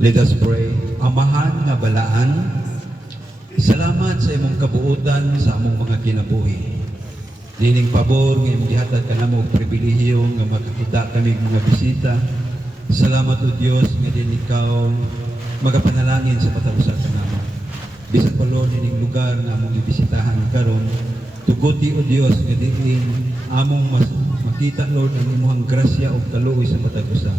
Let us pray. Amahan nga balaan, salamat sa imong kabuutan sa among mga kinabuhi. Dining pabor nga imong gihatag kanamo og pribilehiyo nga makakita kami mga bisita. Salamat o Dios nga din ikaw magapanalangin sa patalusan kanamo. Bisan pa Lord dining lugar nga among gibisitahan karon, tuguti o Dios nga diin among makita Lord ang imong grasya ug kaluoy sa patalusan.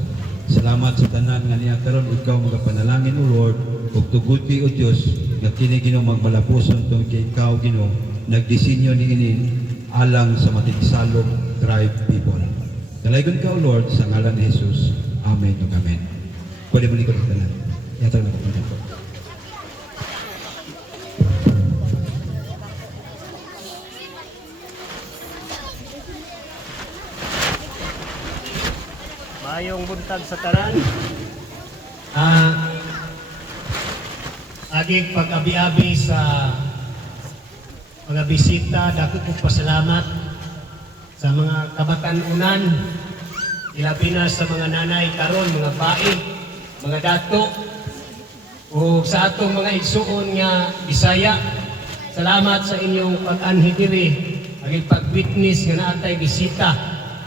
Salamat sa tanan nga niya karon ikaw magapanalangin o Lord ug tuguti o Dios nga kini Ginoo magmalapuson tungod kay ikaw Ginoo nagdisenyo niini alang sa matigsalong tribe people. Dalaygon ka o Lord sa ngalan ni Jesus. Amen ug amen. Pwede mo likod ang tanan. Yatag na ko. Mayong buntag sa tanan. Aging pag-abi-abi sa mga bisita, dako ko pasalamat sa mga kabatanunan, ilabi na sa mga nanay karon, mga bae, mga dato, o sa atong mga igsuon nga Bisaya. Salamat sa inyong pag-anhi diri, aging pag-witness nga naatay bisita.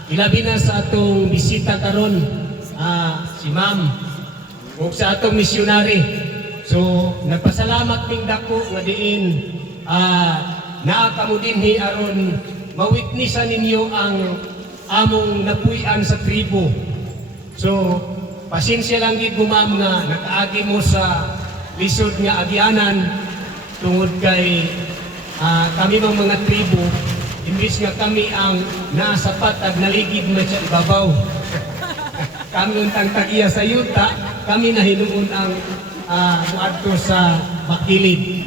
Ilabi na sa atong bisita karon, si Ma'am, o sa atong misyonary. So, nagpasalamat ning dako nga diin naa kamo dinhi aron mawitnessan ninyo ang among napuy-an sa tribo. So, pasensya lang gid mo Ma'am nga nakaagi mo sa lisod nga agyanan tungod kay kami mga tribo. Imbis nga kami ang nasapat at naligid na sa ibabaw. Kami untang tagiya sa yuta, kami nahinuon ang muadto sa bakilid.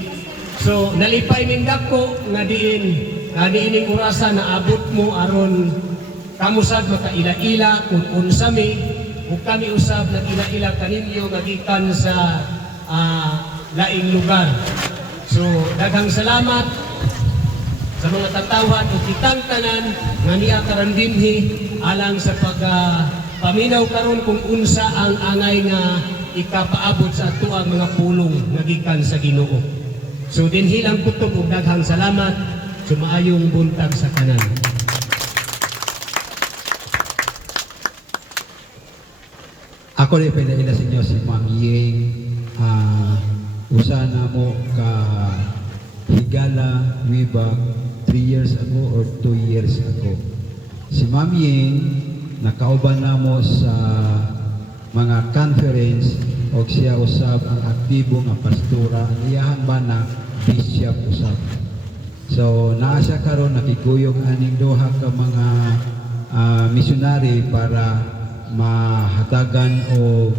So, nalipay ning dako nga diining orasan na abot mo aron kamusad makaila-ila kung unsami ug kami usab nag ila-ila kaninyo magikan sa laing lugar. So daghang salamat sa mga tatawhan o kitang tanan nga niya karandimhi alang sa paminaw karon kung unsa ang angay nga ikapaabot sa atuang mga pulong nga gikan sa Ginoo. So dinhi lang kutob og daghang salamat, sumaayong buntag sa tanan. Ako rin pinaila sa inyo si Ma'am Ying. Usa na mo ka higala way back 3 years ago or 2 years ago. Si Ma'am Ying, nakauban na mo sa mga conference o siya usab ang aktibo nga pastora. Ang iyahang bana, bishop usab. So, naa siya karon nakiguyog aning duha ka mga missionary para mahatagan o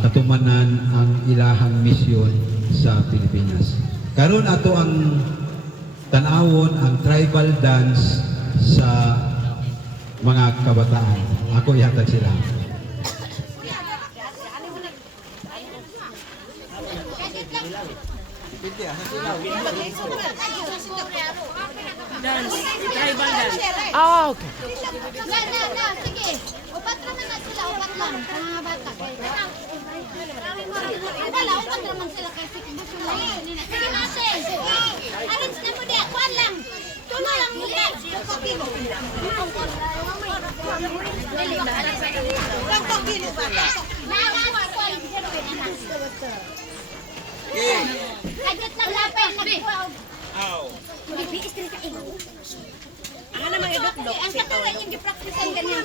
katumanan ang ilahang misyon sa Pilipinas. Karon ato ang tanawon ang tribal dance sa mga kabataan. Ako ihatag sila. Ah, okay. Sige. Upat naman na sila, upat lang. Sa mga bata. Wala, upat naman sila kasi gusto lang. Sige natin. Arrange na mo diya. Kuhan lang. Tulo lang nila. Pagpagino ba? Kajot ng lapay. Ang naman idok-dok. Ang katuran yung gipracticean ganyan.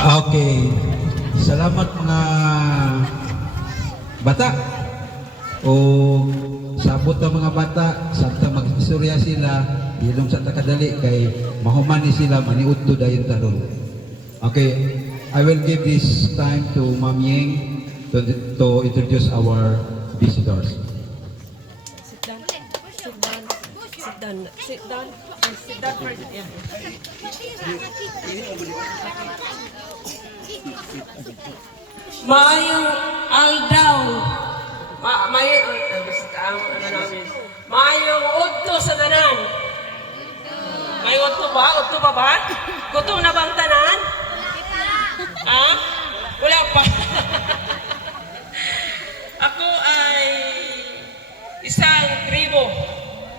Okay. Salamat mga bata. O sabot ang mga bata, sabta mag-istorya sila, ilong sa takadali kay mahuman ni sila maniudto dayon taron. Okay, I will give this time to Ma'am Ying to introduce our visitors. Sit down. Sit down. Sit down. Sit down. Sit down first. Yeah. Maayong aldaw. Maayong udto sa tanan. May udto ba? Udto pa ba? Gutom na bang tanan? Ha? Wala pa. Ako ay isang tribo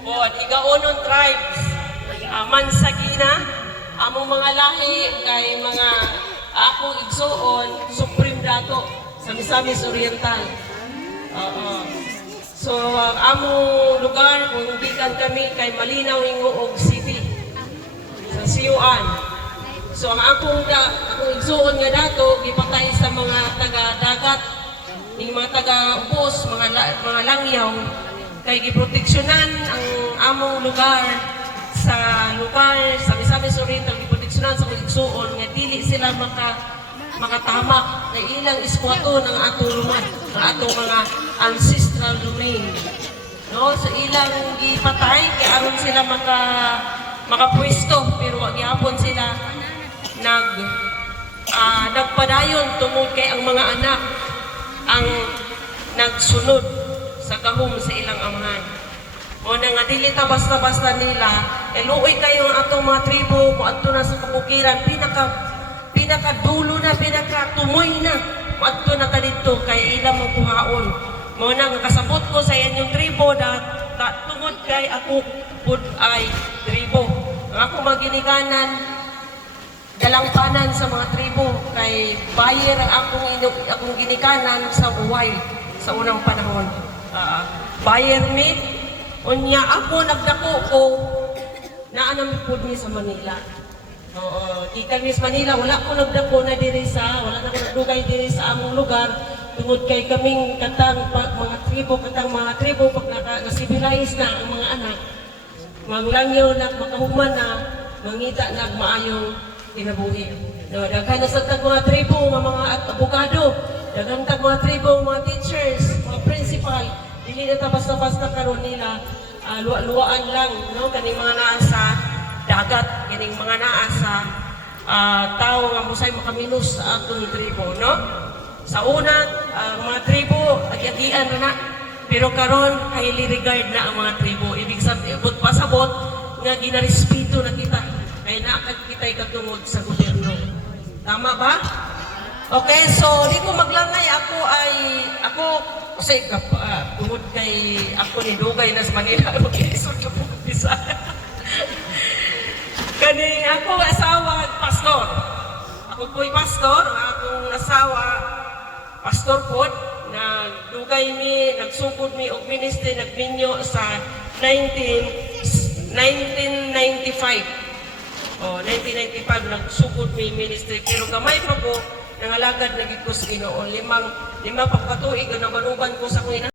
o tiga-unon tribes. Mansagina. Among mga lahi kay mga akong igsuon Supreme Dato sa Misamis Oriental. So, ang among lugar, kung bikan kami kay Malinaw Hinguog City sa Siuan. So, ang akong igsuon nga dato, gipatay sa mga taga-dagat, yung mga taga-ubos, mga langyaw, kay giproteksyonan ang among lugar sa Misamis Oriental, giproteksyonan sa igsuon, nga dili sila makatamak na ilang iskwato ng atong lugar, ng atong mga ancestral domain. No, sa ilang gipatay kay aron sila makapwesto, pero wag gyapon sila nagpadayon tungod kay ang mga anak ang nagsunod sa gahom sa ilang amahan. O na nga dili ta basta-basta nila, luoy kayo ang atong mga tribo, kung ato na sa kabukiran, pinakadulo na, pinakatumoy na, kung ato na kadito kay ilang magpuhaon. Mo na nga kasabot ko sa inyong tribo na tungod kay ako pud ay tribo. Ang ako maginikanan, dalampanan sa mga tribo kay bayer ang akong ginikanan sa buhay sa unang panahon. Bayer ni unya ako nagdako ko na anam pud ni sa Manila. Oo, gikan ni sa Manila wala ko nagdako na diri wala na ko nagdugay diri sa among lugar tungod kay kaming mga tribo pag na-civilize na ang mga anak. Manglangyaw na makahuman na mangita na maayong kinabuhi. No, daghan na sa tag mga tribo, mga abogado, daghan tag mga tribo, mga teachers, mga principal, dili na basta-basta karon nila luwaan lang, no, kaning mga naa sa dagat, kaning mga naa sa tao nga musay makaminos sa atong tribo, no? Sa una, mga tribo agi-agian na, pero karon highly regard na ang mga tribo. Ibig sabihin, pasabot nga ginarespeto na kita. Kaya naakad kita'y katungod sa gobyerno. Tama ba? Okay, so di ko maglangay. Ako, kasi tungod kay ako ni Dugay na sa Manila, mag-iisot ka po bisa. Kaning ako asawa, pastor. Ako po'y pastor, ang akong asawa, pastor po, nagdugay mi, nagsugod mi og ministry, nagbinyo sa 1995. 1995 nagsugod mi ministry, pero gamay pa ko nangalagad naging ko sa Ginoo. Lima pagpatuig na manuban ko sa kuya.